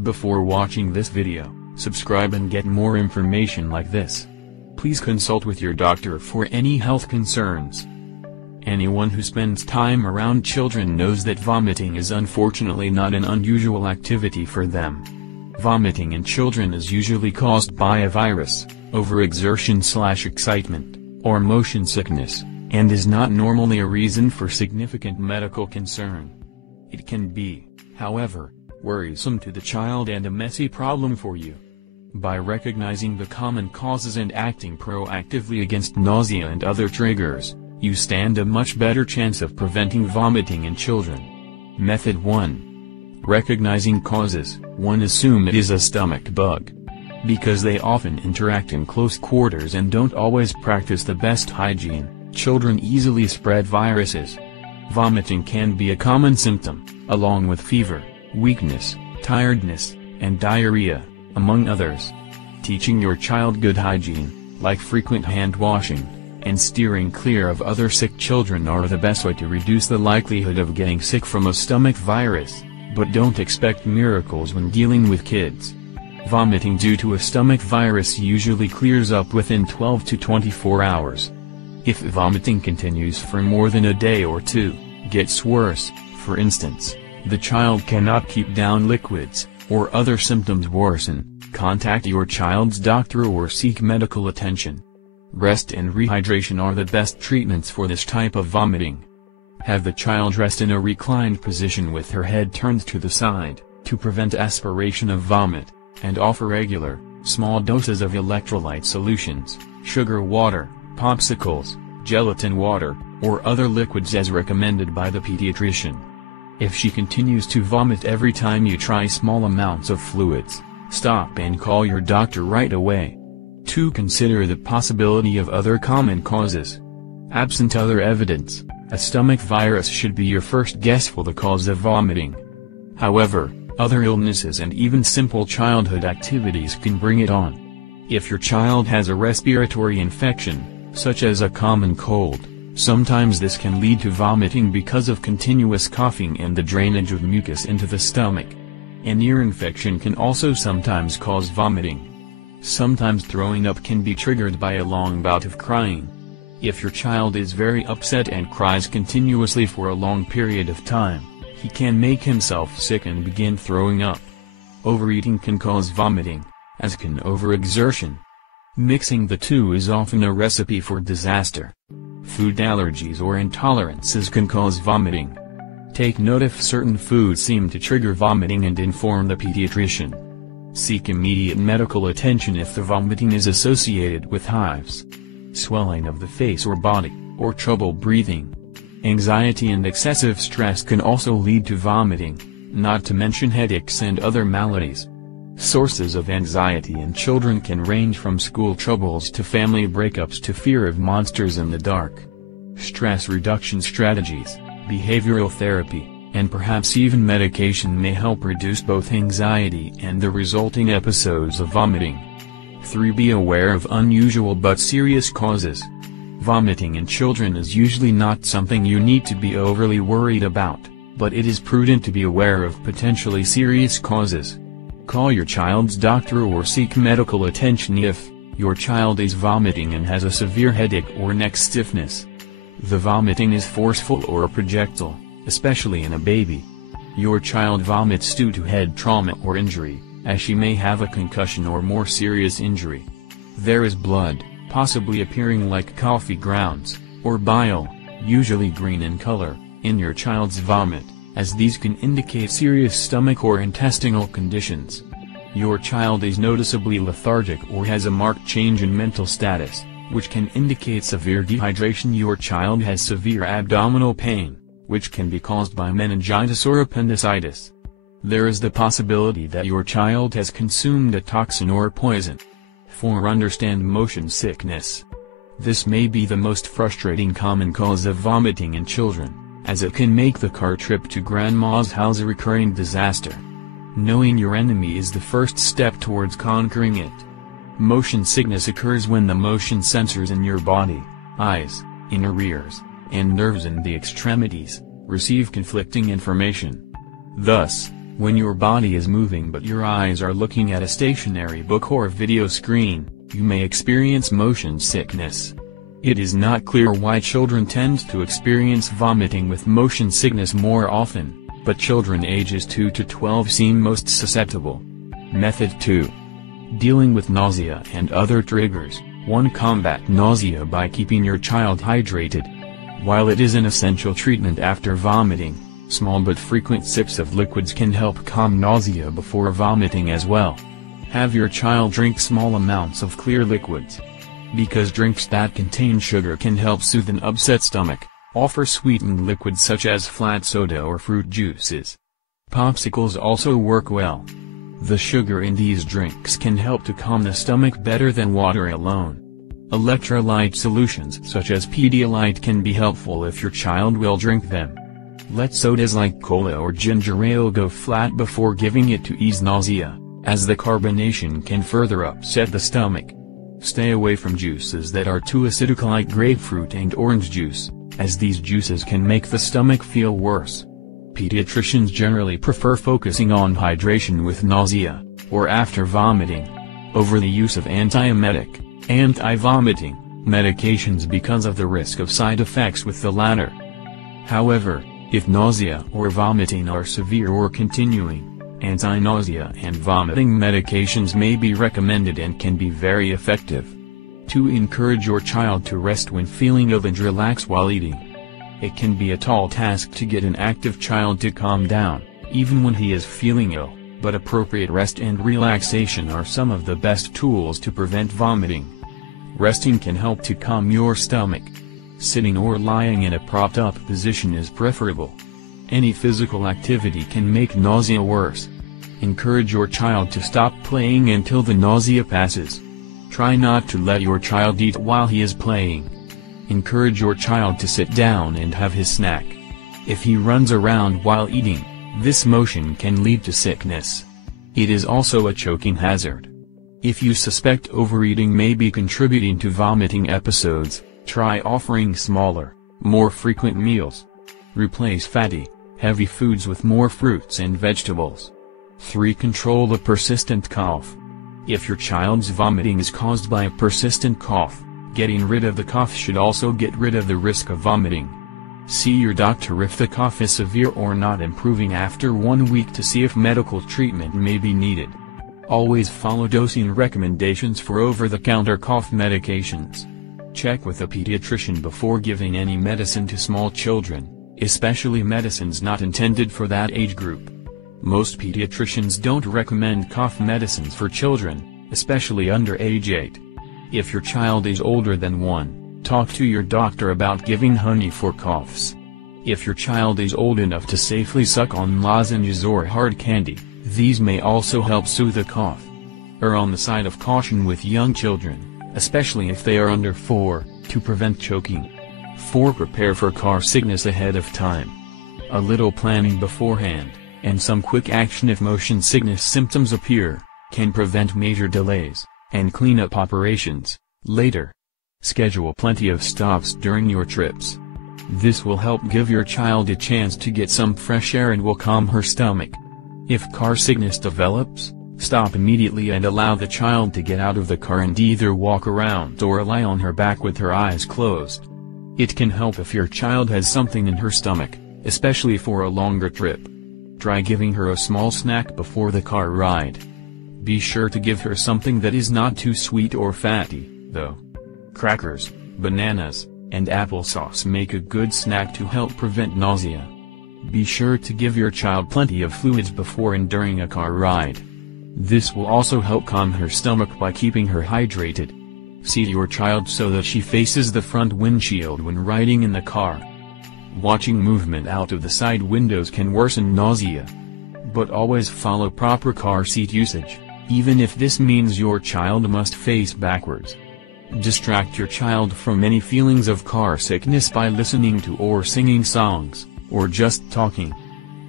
Before watching this video, subscribe and get more information like this. Please consult with your doctor for any health concerns. Anyone who spends time around children knows that vomiting is unfortunately not an unusual activity for them. Vomiting in children is usually caused by a virus, overexertion/excitement, or motion sickness, and is not normally a reason for significant medical concern. It can be, however, worrisome to the child and a messy problem for you. By recognizing the common causes and acting proactively against nausea and other triggers, you stand a much better chance of preventing vomiting in children. Method 1. Recognizing causes. 1. Assume it is a stomach bug. Because they often interact in close quarters and don't always practice the best hygiene, children easily spread viruses. Vomiting can be a common symptom, along with fever, weakness, tiredness, and diarrhea, among others. Teaching your child good hygiene, like frequent hand washing, and steering clear of other sick children are the best way to reduce the likelihood of getting sick from a stomach virus, but don't expect miracles when dealing with kids. Vomiting due to a stomach virus usually clears up within 12 to 24 hours. If vomiting continues for more than a day or two, gets worse, for instance, the child cannot keep down liquids, or other symptoms worsen, contact your child's doctor or seek medical attention. Rest and rehydration are the best treatments for this type of vomiting. Have the child rest in a reclined position with her head turned to the side, to prevent aspiration of vomit, and offer regular, small doses of electrolyte solutions, sugar water, popsicles, gelatin water, or other liquids as recommended by the pediatrician. If she continues to vomit every time you try small amounts of fluids, stop and call your doctor right away. 2. Consider the possibility of other common causes. Absent other evidence, a stomach virus should be your first guess for the cause of vomiting. However, other illnesses and even simple childhood activities can bring it on. If your child has a respiratory infection, such as a common cold, sometimes this can lead to vomiting because of continuous coughing and the drainage of mucus into the stomach. An ear infection can also sometimes cause vomiting. Sometimes throwing up can be triggered by a long bout of crying. If your child is very upset and cries continuously for a long period of time, he can make himself sick and begin throwing up. Overeating can cause vomiting, as can overexertion. Mixing the two is often a recipe for disaster. Food allergies or intolerances can cause vomiting. Take note if certain foods seem to trigger vomiting and inform the pediatrician. Seek immediate medical attention if the vomiting is associated with hives, swelling of the face or body, or trouble breathing. Anxiety and excessive stress can also lead to vomiting, not to mention headaches and other maladies. Sources of anxiety in children can range from school troubles to family breakups to fear of monsters in the dark. Stress reduction strategies, behavioral therapy, and perhaps even medication may help reduce both anxiety and the resulting episodes of vomiting. 3. Be aware of unusual but serious causes. Vomiting in children is usually not something you need to be overly worried about, but it is prudent to be aware of potentially serious causes. Call your child's doctor or seek medical attention if your child is vomiting and has a severe headache or neck stiffness. The vomiting is forceful or a projectile, especially in a baby. Your child vomits due to head trauma or injury, as she may have a concussion or more serious injury. There is blood, possibly appearing like coffee grounds, or bile, usually green in color, in your child's vomit, as these can indicate serious stomach or intestinal conditions. Your child is noticeably lethargic or has a marked change in mental status, which can indicate severe dehydration. Your child has severe abdominal pain, which can be caused by meningitis or appendicitis. There is the possibility that your child has consumed a toxin or poison. 4. Understand motion sickness. This may be the most frustrating common cause of vomiting in children, as it can make the car trip to grandma's house a recurring disaster. Knowing your enemy is the first step towards conquering it. Motion sickness occurs when the motion sensors in your body, eyes, inner ears, and nerves in the extremities, receive conflicting information. Thus, When your body is moving but your eyes are looking at a stationary book or video screen, you may experience motion sickness. It is not clear why children tend to experience vomiting with motion sickness more often, but children ages 2 to 12 seem most susceptible. Method 2. Dealing with nausea and other triggers. 1. Combat nausea by keeping your child hydrated. While it is an essential treatment after vomiting, small but frequent sips of liquids can help calm nausea before vomiting as well. Have your child drink small amounts of clear liquids. Because drinks that contain sugar can help soothe an upset stomach, offer sweetened liquids such as flat soda or fruit juices. Popsicles also work well. The sugar in these drinks can help to calm the stomach better than water alone. Electrolyte solutions such as Pedialyte can be helpful if your child will drink them. Let sodas like cola or ginger ale go flat before giving it to ease nausea, as the carbonation can further upset the stomach. Stay away from juices that are too acidic like grapefruit and orange juice, as these juices can make the stomach feel worse. Pediatricians generally prefer focusing on hydration with nausea, or after vomiting, over the use of antiemetic, anti-vomiting, medications because of the risk of side effects with the latter. However, if nausea or vomiting are severe or continuing, anti-nausea and vomiting medications may be recommended and can be very effective. 2. Encourage your child to rest when feeling ill and relax while eating. It can be a tall task to get an active child to calm down, even when he is feeling ill, but appropriate rest and relaxation are some of the best tools to prevent vomiting. Resting can help to calm your stomach. Sitting or lying in a propped-up position is preferable. Any physical activity can make nausea worse. Encourage your child to stop playing until the nausea passes. Try not to let your child eat while he is playing. Encourage your child to sit down and have his snack. If he runs around while eating, this motion can lead to sickness. It is also a choking hazard. If you suspect overeating may be contributing to vomiting episodes, try offering smaller, more frequent meals. Replace fatty, heavy foods with more fruits and vegetables. 3. Control a persistent cough. If your child's vomiting is caused by a persistent cough, getting rid of the cough should also get rid of the risk of vomiting. See your doctor if the cough is severe or not improving after 1 week to see if medical treatment may be needed. Always follow dosing recommendations for over-the-counter cough medications. Check with a pediatrician before giving any medicine to small children, especially medicines not intended for that age group. Most pediatricians don't recommend cough medicines for children, especially under age 8. If your child is older than 1, talk to your doctor about giving honey for coughs. If your child is old enough to safely suck on lozenges or hard candy, these may also help soothe a cough. Err on the side of caution with young children, especially if they are under 4, to prevent choking. 4. Prepare for car sickness ahead of time. A little planning beforehand, and some quick action if motion sickness symptoms appear, can prevent major delays, and clean up operations, later. Schedule plenty of stops during your trips. This will help give your child a chance to get some fresh air and will calm her stomach. If car sickness develops, stop immediately and allow the child to get out of the car and either walk around or lie on her back with her eyes closed. It can help if your child has something in her stomach, especially for a longer trip. Try giving her a small snack before the car ride. Be sure to give her something that is not too sweet or fatty, though. Crackers, bananas, and applesauce make a good snack to help prevent nausea. Be sure to give your child plenty of fluids before and during a car ride. This will also help calm her stomach by keeping her hydrated. Seat your child so that she faces the front windshield when riding in the car. Watching movement out of the side windows can worsen nausea. But always follow proper car seat usage, even if this means your child must face backwards. Distract your child from any feelings of car sickness by listening to or singing songs, or just talking.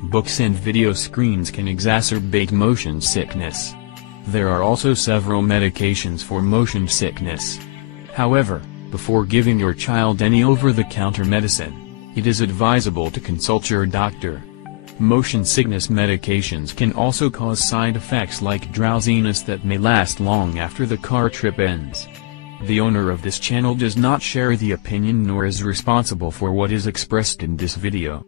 Books and video screens can exacerbate motion sickness. There are also several medications for motion sickness. However, before giving your child any over-the-counter medicine, it is advisable to consult your doctor. Motion sickness medications can also cause side effects like drowsiness that may last long after the car trip ends. The owner of this channel does not share the opinion nor is responsible for what is expressed in this video.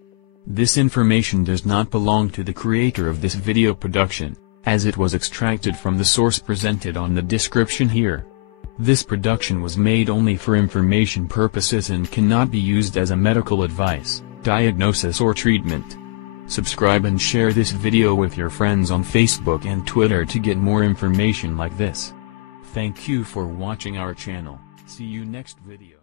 This information does not belong to the creator of this video production, as it was extracted from the source presented on the description here. This production was made only for information purposes and cannot be used as a medical advice, diagnosis or treatment. Subscribe and share this video with your friends on Facebook and Twitter to get more information like this. Thank you for watching our channel. See you next video.